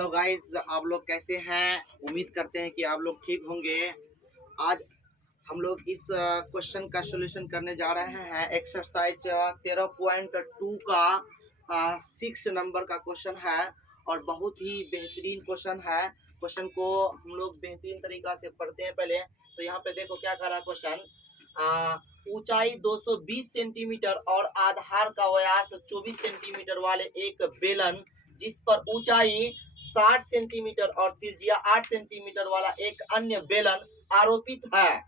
Hello guys, आप लोग कैसे हैं? उम्मीद करते हैं कि आप लोग ठीक होंगे। आज हम लोग इस क्वेश्चन का सॉल्यूशन करने जा रहे हैं। एक्सरसाइज 13.2 का 6 नंबर का क्वेश्चन है और बहुत ही बेहतरीन क्वेश्चन है। क्वेश्चन को हम लोग बेहतरीन तरीका से पढ़ते हैं। पहले तो यहाँ पे देखो क्या कर रहा है क्वेश्चन। ऊंचाई 220 सेंटीमीटर और आधार का व्यास 24 सेंटीमीटर वाले एक बेलन जिस पर ऊंचाई 60 सेंटीमीटर और त्रिज्या 8 सेंटीमीटर वाला एक अन्य बेलन आरोपित है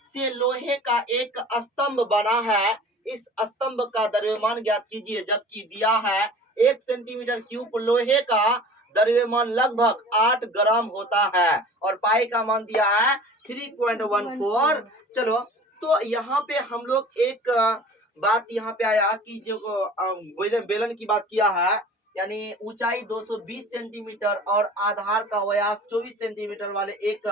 से लोहे का एक स्तंभ बना है। इस स्तंभ का द्रव्यमान ज्ञात कीजिए। जबकि दिया है 1 सेंटीमीटर क्यूब लोहे का द्रव्यमान लगभग 8 ग्राम होता है और पाई का मान दिया है 3.14। चलो, तो यहाँ पे हम लोग एक बात यहाँ पे आया कि जो बेलन की बात किया है, यानी ऊंचाई 220 सेंटीमीटर और आधार का व्यास 24 सेंटीमीटर वाले एक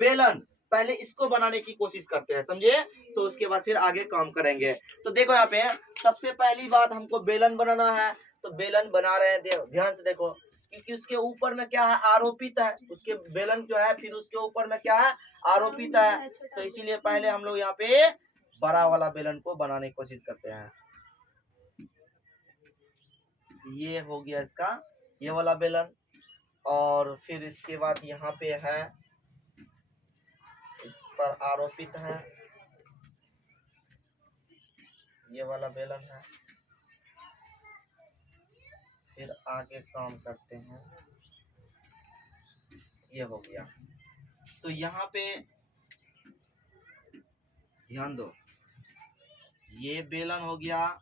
बेलन, पहले इसको बनाने की कोशिश करते हैं, समझे? तो उसके बाद फिर आगे काम करेंगे। तो देखो यहाँ पे सबसे पहली बात हमको बेलन बनाना है। तो बेलन बना रहे हैं, ध्यान से देखो, क्योंकि उसके ऊपर में क्या है, आरोपित है। उसके बेलन जो है फिर उसके ऊपर में क्या है, आरोपित है। तो इसीलिए पहले हम लोग यहाँ पे बड़ा वाला बेलन को बनाने की कोशिश करते हैं। ये हो गया इसका ये वाला बेलन, और फिर इसके बाद यहाँ पे है, इस पर आरोपित है ये वाला बेलन है। फिर आगे काम करते हैं, ये हो गया। तो यहाँ पे ध्यान दो, ये बेलन हो गया।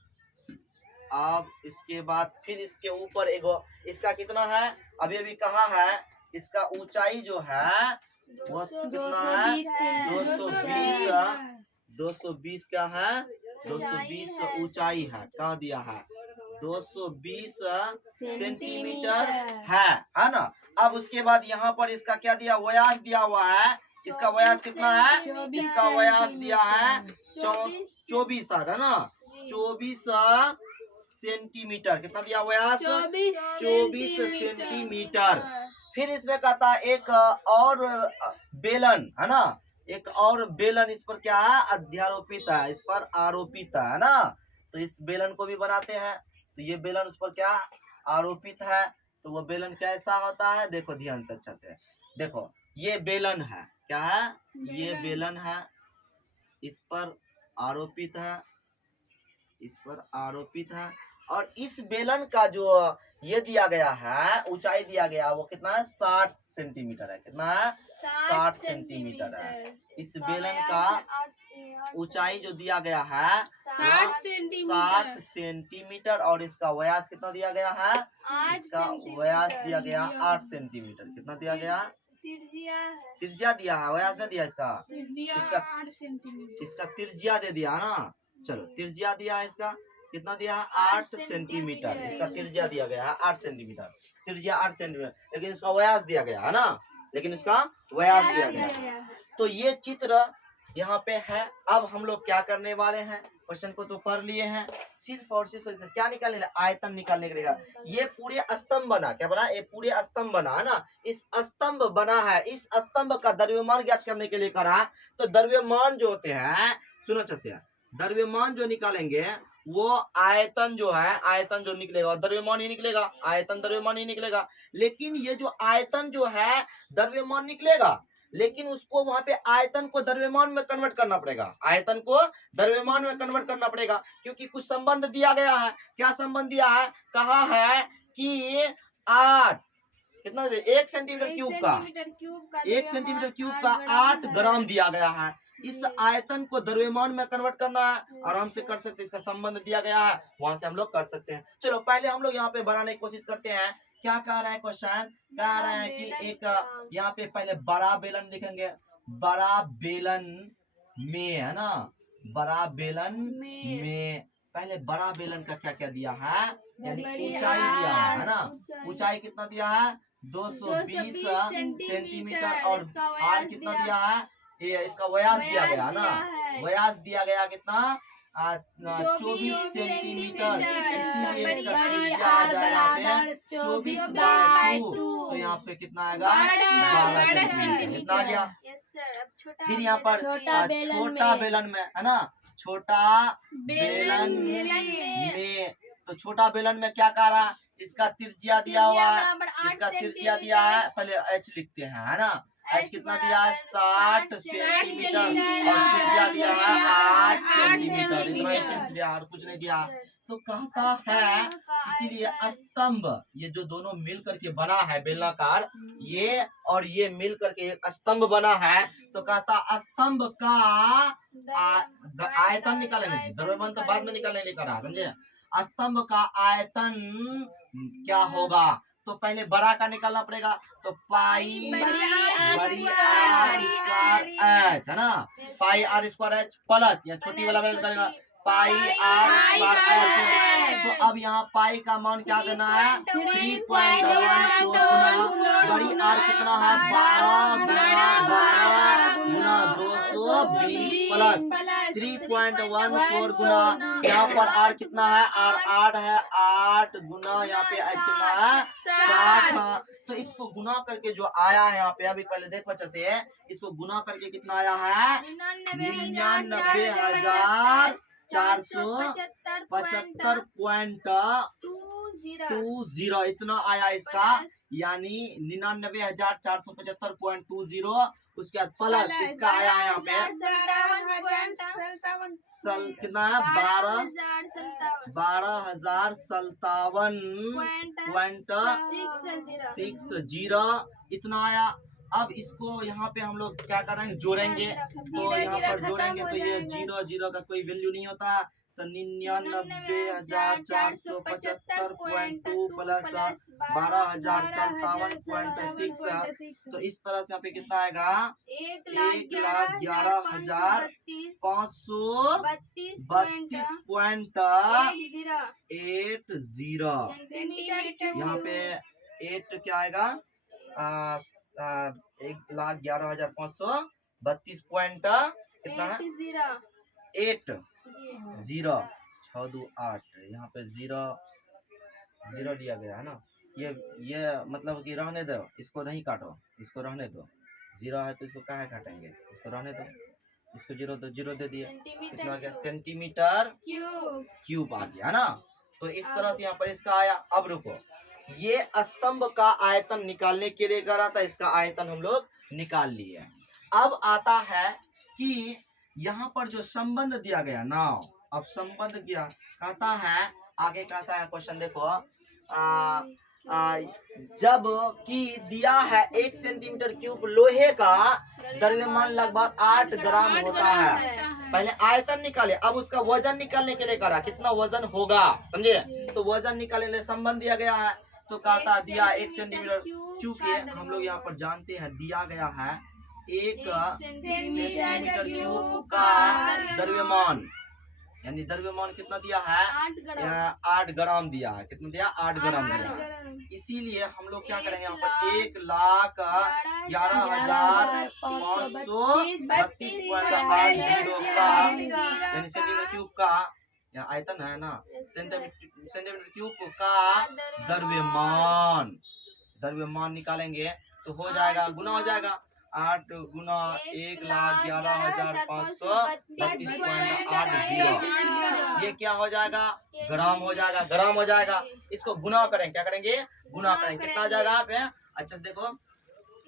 अब इसके बाद फिर इसके ऊपर एक, इसका कितना है, अभी अभी कहा है, इसका ऊंचाई जो है वो कितना है, 220 क्या है, 220 ऊंचाई है। कहा दिया है 220 सेंटीमीटर है ना। अब उसके बाद यहाँ पर इसका क्या दिया, व्यास दिया हुआ है। इसका व्यास कितना है, इसका व्यास दिया है 24 है ना, 24 सेंटीमीटर। कितना दिया व्यास, 24 सेंटीमीटर। फिर इसमें कहता है एक और बेलन है ना, एक और बेलन इस पर क्या है, अध्यारोपित है, इस पर आरोपित है ना। तो इस बेलन को भी बनाते हैं। तो ये बेलन उस पर क्या आरोपित है, तो वो बेलन कैसा होता है, देखो ध्यान से, अच्छा से देखो। ये बेलन है, क्या है, ये बेलन है, इस पर आरोपित है, इस पर आरोपित है। और इस बेलन का जो ये दिया गया है, ऊंचाई दिया गया, वो कितना है, 60 सेंटीमीटर है। कितना है, 60 सेंटीमीटर है। इस बेलन का ऊंचाई जो दिया गया है 60 सेंटीमीटर और इसका व्यास कितना दिया गया है, इसका व्यास दिया गया 8 सेंटीमीटर। कितना दिया गया, त्रिज्या दिया है, व्यास नहीं दिया इसका, इसका त्रिज्या दे दिया ना। चलो, त्रिज्या दिया है इसका, कितना दिया है, 8 सेंटीमीटर। इसका त्रिज्या दिया गया है 8 सेंटीमीटर, त्रिज्या 8 सेंटीमीटर, लेकिन इसका व्यास दिया गया है ना, लेकिन इसका व्यास दिया गया। तो ये चित्र यहाँ पे है। अब हम लोग क्या करने वाले हैं, क्वेश्चन को तो पढ़ लिए हैं, सिर्फ और सिर्फ क्या निकालने, आयतन निकालने के लिए। ये पूरे स्तंभ बना, क्या बना, ये पूरे स्तंभ बना है ना। इस स्तंभ बना है, इस स्तंभ का द्रव्यमान ज्ञात करने के लिए करा। तो द्रव्यमान जो होते हैं, सुनो चलते, द्रव्यमान जो निकालेंगे वो आयतन जो है, आयतन जो निकलेगा द्रव्यमान ही निकलेगा, आयतन द्रव्यमान ही निकलेगा। लेकिन ये जो आयतन जो है द्रव्यमान निकलेगा, लेकिन उसको वहां पे आयतन को द्रव्यमान में कन्वर्ट करना पड़ेगा, आयतन को द्रव्यमान में कन्वर्ट करना पड़ेगा, क्योंकि कुछ संबंध दिया गया है। क्या संबंध दिया है, कहा है कि 8 कितना, 1 सेंटीमीटर क्यूब का, 1 सेंटीमीटर क्यूब का 8 ग्राम दिया गया है। इस आयतन को द्रव्यमान में कन्वर्ट करना है, आराम से कर सकते हैं, इसका संबंध दिया गया है, वहां से हम लोग कर सकते हैं। चलो, पहले हम लोग यहाँ पे बनाने की कोशिश करते हैं। क्या कह रहा है क्वेश्चन, कह रहा है कि एक यहाँ पे पहले बड़ा बेलन लिखेंगे, बड़ा बेलन में है ना, बड़ा बेलन में पहले बड़ा बेलन का क्या क्या दिया है, यानी ऊंचाई दिया है ना। ऊंचाई कितना दिया है, 220 सेंटीमीटर और भार कितना दिया है, ये इसका व्यास दिया गया ना, व्यास दिया गया कितना, 24 सेंटीमीटर। इसीलिए इसका त्रिज्या आ जाएगा 24/2। तो यहाँ यहाँ पे कितना आएगा 12 सेंटीमीटर इतना आ गया। Yes sir. अब छोटा फिर यहाँ पर छोटा बेलन में है ना, छोटा बेलन में, तो छोटा बेलन में क्या कह रहा है, इसका त्रिज्या दिया हुआ है, इसका त्रिज्या दिया है, पहले एच लिखते हैं है ना, एच कितना दिया है 60 सेंटीमीटर और त्रिज्या दिया है 8 सेंटीमीटर, इतना ही चिन्ह दिया और कुछ नहीं दिया। तो कहता है इसीलिए स्तंभ, ये जो दोनों मिल करके बना है बेलनाकार, ये और ये मिल करके एक स्तंभ बना है, तो कहता स्तंभ का आयतन निकालेंगे, द्रव्यमान तो बाद में निकालने लिखा रहा, समझे। स्तंभ का आयतन क्या होगा, तो पहले बड़ा का निकालना पड़ेगा, तो पाई बड़ी आर स्क्वायर एच है ना, पाई आर स्क्वायर एच प्लस या छोटी वाला वैल्यू करेगा पाई आर स्क्वायर एच। तो अब यहाँ पाई का मान क्या देना है 3.14 गुना बड़ी आर कितना है 12 गुना 220 प्लस 3.14 गुना, यहाँ पर आर कितना है, आर 8 है, 8 गुना यहाँ पे एच कितना है 60। तो इसको गुना करके जो आया है यहाँ पे, अभी पहले देखो अच्छे से, इसको गुना करके कितना आया है 99,475.20 इतना आया इसका, यानी 99,475.20। उसके बाद प्लस इसका आया है यहाँ पे कितना है 12,057.60 इतना आया। अब इसको यहाँ पे हम लोग क्या करेंगे, जोड़ेंगे, तो यहाँ पर जोड़ेंगे तो ये 0 का कोई वैल्यू नहीं होता, तो 99,475.2 प्लस 12,057.6, तो इस तरह से यहाँ पे कितना आएगा 1,11,532.80। यहाँ पे 8 क्या आएगा 1,11,532 कितना है 8 0 6 2 8, यहाँ पे 0 दिया गया है ना, ये मतलब कि रहने दो, इसको नहीं काटो, इसको रहने दो, 0 है तो इसको काहे काटेंगे, इसको रहने दो, इसको 0 दे दिए, कितना आ गया सेंटीमीटर क्यूब आ गया ना। तो इस तरह से यहाँ पर इसका आया। अब रुको, ये स्तंभ का आयतन निकालने के लिए करा था, इसका आयतन हम लोग निकाल लिए। अब आता है कि यहाँ पर जो संबंध दिया गया ना, अब संबंध क्या कहता है, आगे कहता है क्वेश्चन देखो, जब कि दिया है 1 सेंटीमीटर क्यूब लोहे का द्रव्यमान लगभग 8 ग्राम होता है। पहले आयतन निकाले, अब उसका वजन निकालने के लिए करा कितना वजन होगा, समझे। तो वजन निकालने के लिए संबंध दिया गया है, तो कहता दिया 1 सेंटीमीटर, चूंकि हम लोग यहाँ पर जानते हैं दिया गया है 1 सेंटीमीटर क्यूब का द्रव्यमान, यानी द्रव्यमान कितना दिया है 8 ग्राम दिया है, कितना दिया 8 ग्राम दिया है। इसीलिए हम लोग क्या करेंगे यहाँ पर 1,11,532.80 का यानी सेंटीमीटर क्यूब का आयतन है ना, सेंटीमीटर क्यूब का द्रव्यमान निकालेंगे तो हो जाएगा, गुना हो जाएगा 8 गुना 1,11,532.80, ये क्या हो जाएगा ग्राम हो जाएगा, ग्राम हो जाएगा। इसको गुना करेंगे, क्या करेंगे गुना करेंगे, कितना आ जाएगा यहाँ पे अच्छा से देखो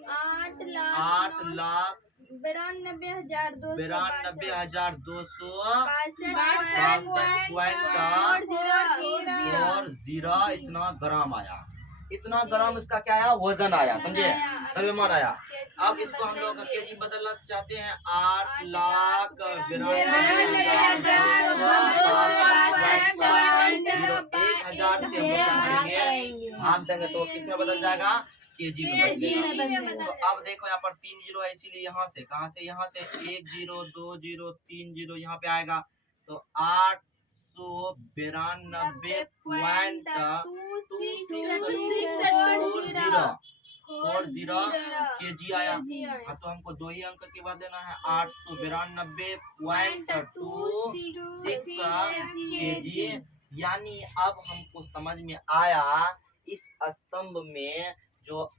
8,92,262.40 इतना ग्राम आया, इतना ग्राम इसका क्या आया वजन आया, समझे द्रव्यमान आया। अब इसको हम लोग केजी बदलना चाहते हैं 8,92,1,000 से भाग देंगे तो किसमें बदल जाएगा केजी में बदल जाएगा। तो अब देखो यहाँ पर 3 जीरो है, इसीलिए यहाँ से कहाँ से, यहाँ से 1 0 2 0 3 0 यहाँ पे आएगा, तो 892.260 केजी आया। हाँ तो हमको 2 ही अंक के बाद देना है 892.260 केजी, यानी अब हमको समझ में आया इस स्तंभ में जो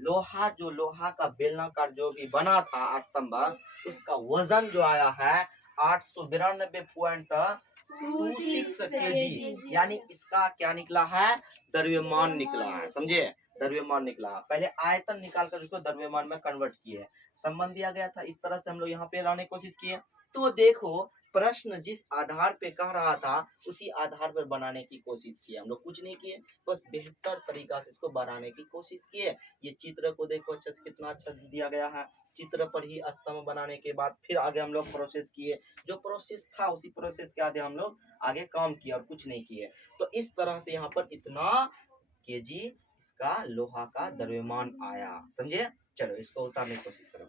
लोहा का बेलनाकार जो भी बना था स्तंभ, उसका वजन जो आया है 892.26 केजी, यानी इसका क्या निकला है, द्रव्यमान निकला है, समझे, द्रव्यमान निकला। पहले आयतन निकाल कर उसको द्रव्यमान में कन्वर्ट किए, संबंध दिया गया था, इस तरह से हम लोग यहाँ पे लाने की कोशिश किए। तो देखो प्रश्न जिस आधार पे कह रहा था उसी आधार पर बनाने की कोशिश किए, हम लोग कुछ नहीं किए, बस बेहतर तरीका से इसको बनाने की कोशिश किए। ये चित्र को देखो अच्छे से, कितना अच्छा दिया गया है। चित्र पर ही स्तंभ बनाने के बाद फिर आगे हम लोग प्रोसेस किए, जो प्रोसेस था उसी प्रोसेस के आगे हम लोग आगे काम किया और कुछ नहीं किए। तो इस तरह से यहाँ पर इतना केजी इसका लोहा का द्रव्यमान आया, समझे। चलो इसको उतारने की कोशिश करो।